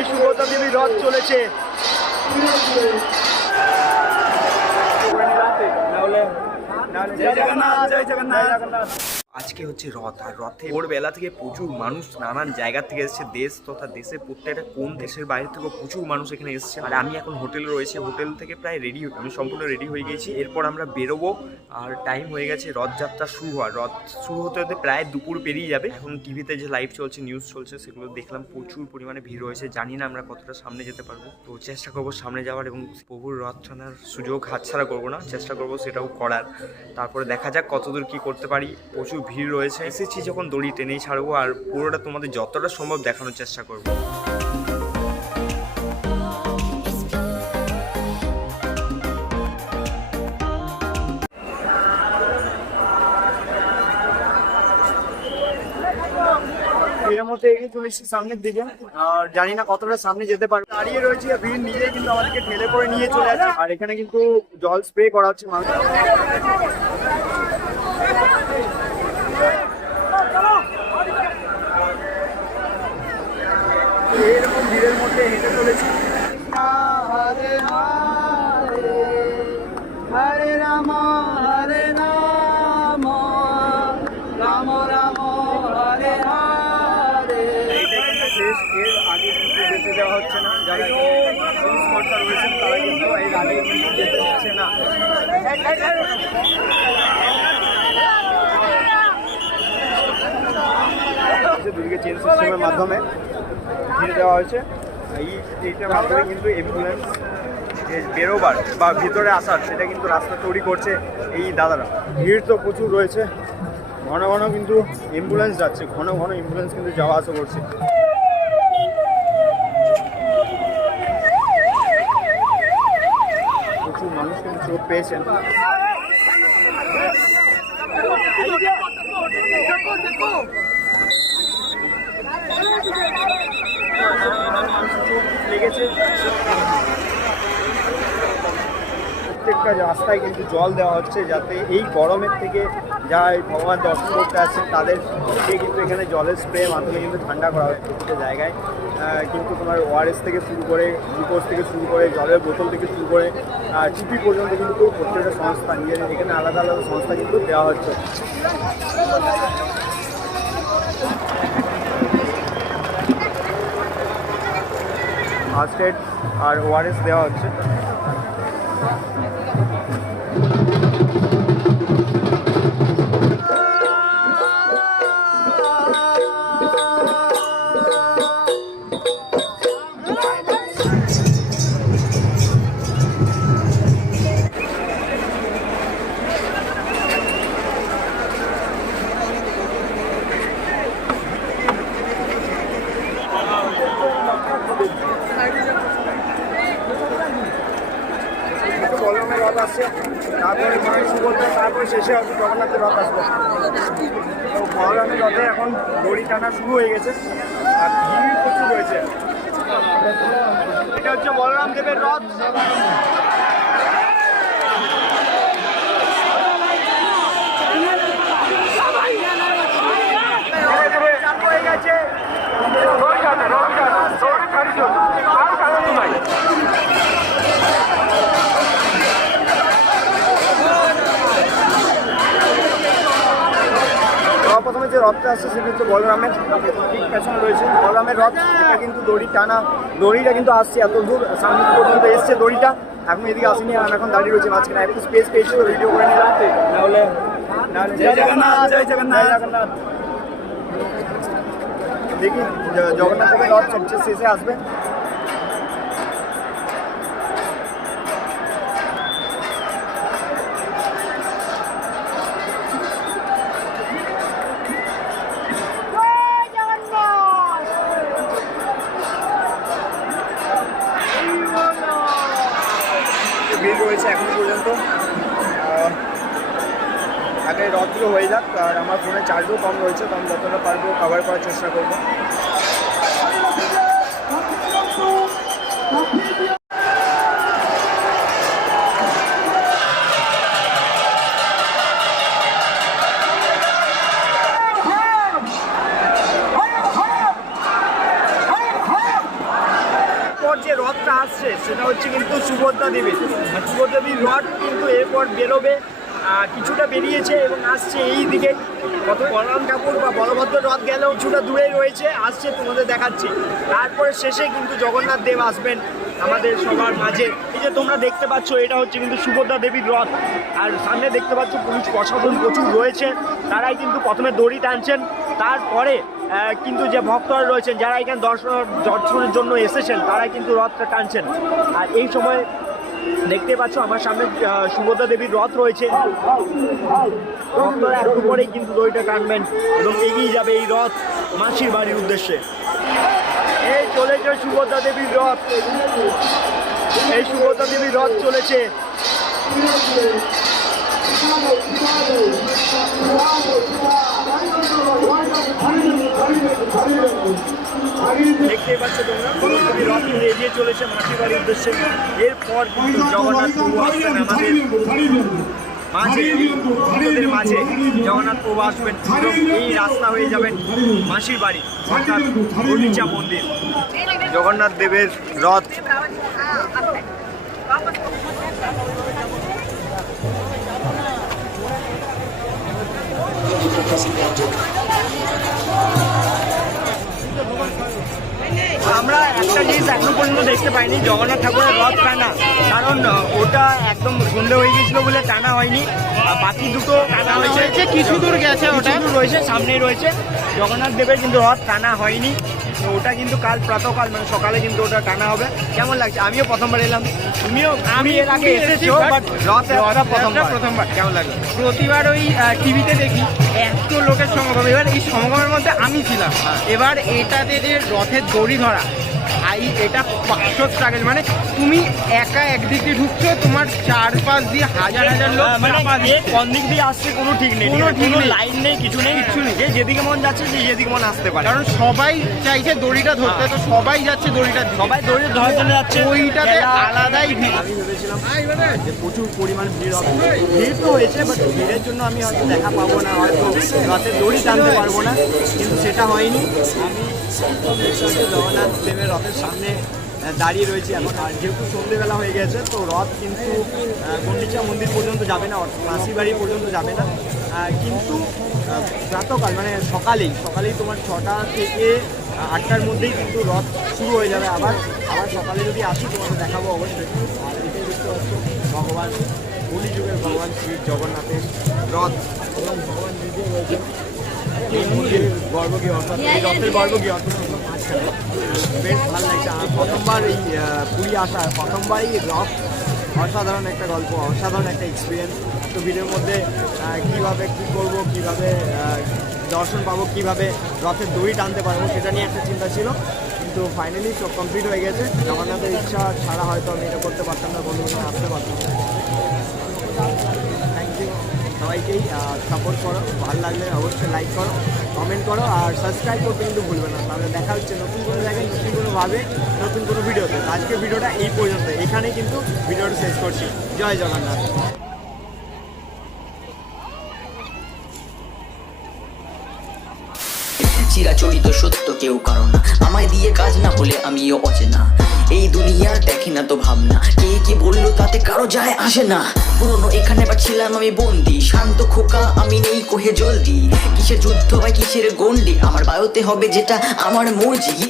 এই সুব্রতা দেবী রথ চলেছে। জয় জগন্নাথ জয় জগন্নাথ। আজকে হচ্ছে রথ, আর রথে ভোরবেলা থেকে প্রচুর মানুষ নানান জায়গা থেকে এসেছে, দেশ তথা দেশের প্রত্যেকটা কোন দেশের বাইরে থেকে প্রচুর মানুষ এখানে এসেছে। আর আমি এখন হোটেলে রয়েছে, হোটেল থেকে প্রায় রেডি আমি সম্পূর্ণ রেডি হয়ে গেছি এরপর আমরা বেরোবো, আর টাইম হয়ে গেছে, রথযাত্রা শুরু হওয়ার রথ শুরু হতে হতে প্রায় দুপুর পেরিয়ে যাবে। এখন টিভিতে যে লাইভ চলছে নিউজ চলছে, সেগুলো দেখলাম, প্রচুর পরিমাণে ভিড় হয়েছে জানি না আমরা কতটা সামনে যেতে পারব। তো চেষ্টা করব সামনে যাওয়ার এবং প্রভুর রথ টানার সুযোগ হাতছাড়া করব না, চেষ্টা করব সেটাও করার। তারপরে দেখা যাক কতদূর কি করতে পারি। প্রচুর ভিড় রয়েছে। এসেছি যখন দড়ি টেনেই ছাড়বো আর পুরোটা তোমাদের যতটা সম্ভব দেখানোর চেষ্টা করব। এগিয়ে সামনের দিকে। আর কতটা সামনে যেতে পারব। দাঁড়িয়ে ভিড় কিন্তু করে নিয়ে চলে আর এখানে কিন্তু জল স্প্রে করা হচ্ছে মানুষ এর আগে কিন্তু যেতে দেওয়া হচ্ছে না। যারা রয়েছেন, তারা কিন্তু আগে যেতে না। দুদিকে চেন সিস্টেমের মাধ্যমে দিয়ে দেওয়া হয়েছে। এই এইটার মাধ্যমে কিন্তু অ্যাম্বুলেন্স বেরোবার বা ভিতরে আসার সেটা কিন্তু রাস্তা তৈরি করছে এই দাদারা। ভিড় তো প্রচুর রয়েছে। ঘন ঘন কিন্তু অ্যাম্বুলেন্স যাচ্ছে। ঘন ঘন অ্যাম্বুলেন্স কিন্তু যাওয়া আসা করছে প্রচুর কিন্তু পেয়েছেন প্রত্যেকটা রাস্তায় কিন্তু জল দেওয়া হচ্ছে যাতে এই গরমের থেকে যা ভগবান দর্শন করতে আসছেন তাদেরকে কিন্তু এখানে জলের স্প্রে মাধ্যমে কিন্তু ঠান্ডা করা হয় প্রত্যেকটা জায়গায়। কিন্তু তোমার ওআরএস থেকে শুরু করে গ্লুকোজ থেকে শুরু করে, জলের বোতল থেকে শুরু করে টিপি পর্যন্ত কিন্তু প্রত্যেকটা সংস্থা নিজেদের এখানে আলাদা আলাদা সংস্থা কিন্তু দেওয়া হচ্ছে। ফার্স্ট এড আর ওআরএস দেওয়া হচ্ছে। রথ আসছে। তারপরে মায়ের সুভদ্রা তারপরে শেষে হবে জগন্নাথের রথ আসবে। তো ভগবানের রথে এখন দড়ি টানা শুরু হয়ে গেছে, আর ভিড় প্রচুর হয়েছে এটা হচ্ছে বলরাম দেবের রথ চালু হয়ে গেছে প্রথমে যে রথটা আসছে সেটা হচ্ছে বলরামের ঠিক পেছনে রয়েছে। বলরামের রথ এটা কিন্তু দড়ি টানা দড়িটা কিন্তু আসছে এত দূর সামনে পর্যন্ত এসছে দড়িটা। এখন এদিকে আসেনি আমি এখন দাঁড়িয়ে রয়েছে মাঝখানে। একটু স্পেস পেয়েছি তো ভিডিও করে নিলাম। নাহলে দেখি জগন্নাথের জগন্নাথ থেকে রথ সবচেয়ে শেষে আসবে। হয়ে যাক, আর আমার ফোনে চার্জও কম রয়েছে, তো আমি যতটা পারব কভার করার চেষ্টা করব। যে রথটা আসছে, সেটা হচ্ছে কিন্তু সুভদ্রা দেবীর। সুভদ্রা দেবীর রথ কিন্তু এরপর বেরোবে কিছুটা বেরিয়েছে এবং আসছে এই দিকে। কত বলরাম ঠাকুর বা বলভদ্র রথ গেলেও কিছুটা দূরেই রয়েছে, আসছে তোমাদের দেখাচ্ছি। তারপরে শেষে কিন্তু জগন্নাথ দেব আসবেন আমাদের সবার মাঝে। এই যে তোমরা দেখতে পাচ্ছ, এটা হচ্ছে কিন্তু সুভদ্রা দেবীর রথ। আর সামনে দেখতে পাচ্ছ পুলিশ প্রশাসন প্রচুর রয়েছে। তারাই কিন্তু প্রথমে দড়ি টানছেন। তারপরে কিন্তু যে ভক্তরা রয়েছেন, যারা এখানে দর্শন, দর্শনের জন্য এসেছেন, তারাই কিন্তু রথটা টানছেন। আর এই সময় দেখতে পাচ্ছ আমার সামনে সুভদ্রা দেবীর রথ রয়েছে। ভক্তরা একটু পরেই কিন্তু দড়িটা টানবেন এবং এগিয়ে যাবে এই রথ মাসির বাড়ির উদ্দেশ্যে। এই চলেছে সুভদ্রা দেবীর রথ। এই সুভদ্রা দেবীর রথ চলেছে। দেখতে চলেছে বাড়ির উদ্দেশ্যে। এরপর জগন্নাথ প্রভু আসবেন মাঝে। জগন্নাথ এই রাস্তা হয়ে যাবেন মাসির বাড়ি, অর্থাৎ মন্দির। জগন্নাথ দেবের রথ। আমরা একটা জিনিস এখনও পর্যন্ত দেখতে পাইনি জগন্নাথ ঠাকুরের রথ টানা। কারণ ওটা একদম সন্ধে হয়ে গেছিল বলে টানা হয়নি। বাকি দুটো টানা হয়েছে। কিছু দূর গেছে ওটা। রয়েছে সামনেই রয়েছে। জগন্নাথ দেবের কিন্তু রথ টানা হয়নি। ওটা কিন্তু কাল প্রাতকাল মানে সকালে কিন্তু ওটা টানা হবে। কেমন লাগছে? আমিও প্রথমবার এলাম। তুমিও আমি এর আগে এসেছ বাট রথ প্রথমবার। প্রথমবার। কেমন লাগল? প্রতিবার ওই টিভিতে দেখি এত লোকের সমাগম। এবার এই সমাগমের মধ্যে আমি ছিলাম। এবার এটাতে যে রথের দড়ি ধরা আই এটা পাঁচশো স্ট্রাগল মানে তুমি একা একদিক দিয়ে ঢুকছো তোমার চারপাশ দিয়ে হাজার হাজার লোক আহ, মানে কোন দিক দিয়ে আসছে কোনো ঠিক নেই। কোনো ঠিক নেই। লাইন নেই কিছু নেই। কিছু নেই। যে যেদিকে মন যাচ্ছে যে যেদিকে মন আসতে পারে। কারণ সবাই চাইছে দড়িটা ধরতে তো সবাই যাচ্ছে দড়িটা সবাই দৌড়ে ধরার জন্য যাচ্ছে। ওইটাতে আলাদাই ভিড়। আমি ভেবেছিলাম যে প্রচুর পরিমাণ ভিড় হবে। ভিড় তো হয়েছে বাট ভিড়ের জন্য আমি হয়তো দেখা পাবো না হয়তো রাতে দড়ি টানতে পারব না। কিন্তু সেটা হয়নি। আমি জগন্নাথ দেবের রথের সামনে দাঁড়িয়ে রয়েছি এখন। আর যেহেতু সন্ধেবেলা হয়ে গেছে, তো রথ কিন্তু গন্ডিচা মন্দির পর্যন্ত যাবে না মাসি বাড়ি পর্যন্ত যাবে না। কিন্তু প্রাতকাল মানে সকালেই সকালেই তোমার ছটা থেকে আটটার মধ্যেই কিন্তু রথ শুরু হয়ে যাবে। আবার আবার সকালে যদি আসি, তোমাকে দেখাবো অবশ্যই। আর এটাই দেখতে পাচ্ছ, ভগবান কলি যুগের ভগবান শ্রী জগন্নাথের রথ। এবং ভগবান নিজে রয়েছে গর্ভগৃহ অর্থাৎ এই রথের গর্ভগৃহ অর্থাৎ ভালো প্রথমবার এই পুরী আসা প্রথমবারই রথ অসাধারণ একটা গল্প অসাধারণ একটা এক্সপিরিয়েন্স তো ভিডিওর মধ্যে কীভাবে কি করব কীভাবে দর্শন পাবো কীভাবে রথের দড়ি টানতে পারব সেটা নিয়ে একটা চিন্তা ছিল কিন্তু ফাইনালি সব কমপ্লিট হয়ে গেছে জগন্নাথের ইচ্ছা ছাড়া হয়তো আমি এটা করতে পারতাম না বন্ধু আসতে পারতাম সবাইকেই সাপোর্ট করো। ভালো লাগলে অবশ্যই লাইক করো কমেন্ট করো, আর সাবস্ক্রাইব করতে কিন্তু ভুলবে না। তাহলে দেখা হচ্ছে নতুন কোনো জায়গায়, নতুন কোনোভাবে নতুন কোনো ভিডিওতে। আজকে ভিডিওটা এই পর্যন্ত এখানেই কিন্তু ভিডিওটা শেষ করছি। জয় জগন্নাথ। চিরাচরিত সত্য কেউ কারও না। আমায় দিয়ে কাজ না হলে আমিও অচেনা। এই দুনিয়ার দেখে না তো ভাবনা। কে কি বলল তাতে কারও যায় আসে না। পুরনো এখানে বা ছিলাম আমি বন্দি। শান্ত খোকা, আমি নেই কোহে জলদি। কিসের যুদ্ধ বা কিসের গন্ডি আমার বায়ুতে হবে যেটা আমার মর্জি।